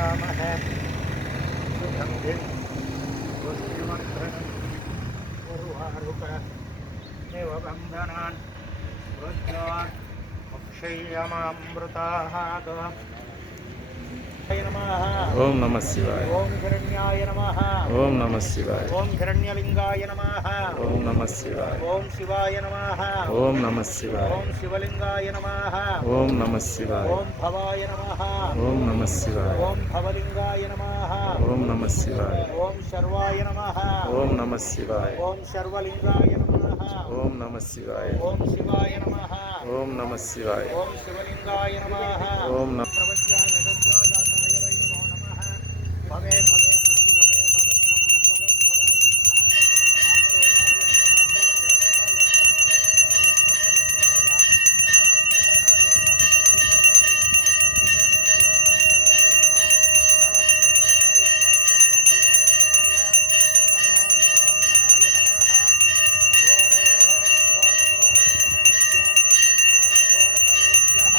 यामहे सुगन्धिं पुष्टिवर्धनं उर्वारुकमिव बन्धनान् वज्रात् मोक्षयमामृताः ओम नमः शिवाय। ओम हिरण्याय नमः। ओम नमः शिवाय। ओम हिरण्यलिंगाय नमः। ओम नमः शिवाय। ओम शिवाय नमः। ओम नमः शिवाय। ओम शिवलिंगाय नमः। ओम नमः शिवाय। ओम भवाय नमः। ओम नमः शिवाय। ओम भवलिंगाय नमः। ओम नमः शिवाय। ओम शर्वाय नमः। ओम नमः शिवाय। ओम शर्वलिंगाय नमः। ओम नमः शिवाय। ओम शिवाय नमः। ओम नमः शिवाय। ओम शिवलिंगाय नमः। ओम नमः प्रवच्याय नमो जाताय वै नमो नमः। भवे भवे नाति भवे भवस्वमान् भवद्भवाय नमः। वामदेवाय नमो ज्येष्ठाय नमः श्रेष्ठाय नमो रुद्राय नमस्ताराय नमः कलविषयाय नमो कलविषयाय नमो कलाय नमो नरप्रमथनाय नमः सर्वभूतगणनाय नमो मनोन्मनाय नमः। अघोरेभ्यो दघोरेभ्यो घोरघोरतरेभ्यः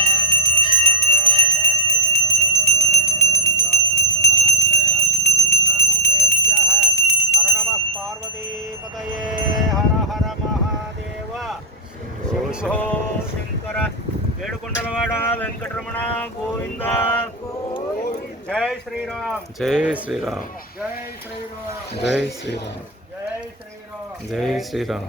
सर्वेभ्यः सर्वसर्वेभ्यो नमस्तेऽस्तु रुद्ररूपेभ्यः। हर नमः पार्वतीपतये हर हर महादेव शंभो शंकर ఏడుకొండలవాడ వెంకటరమణ గోవింద జై శ్రీరామ్ जय श्री राम। జై శ్రీరామ్ जय श्री राम। జై శ్రీరామ్ जय श्री राम।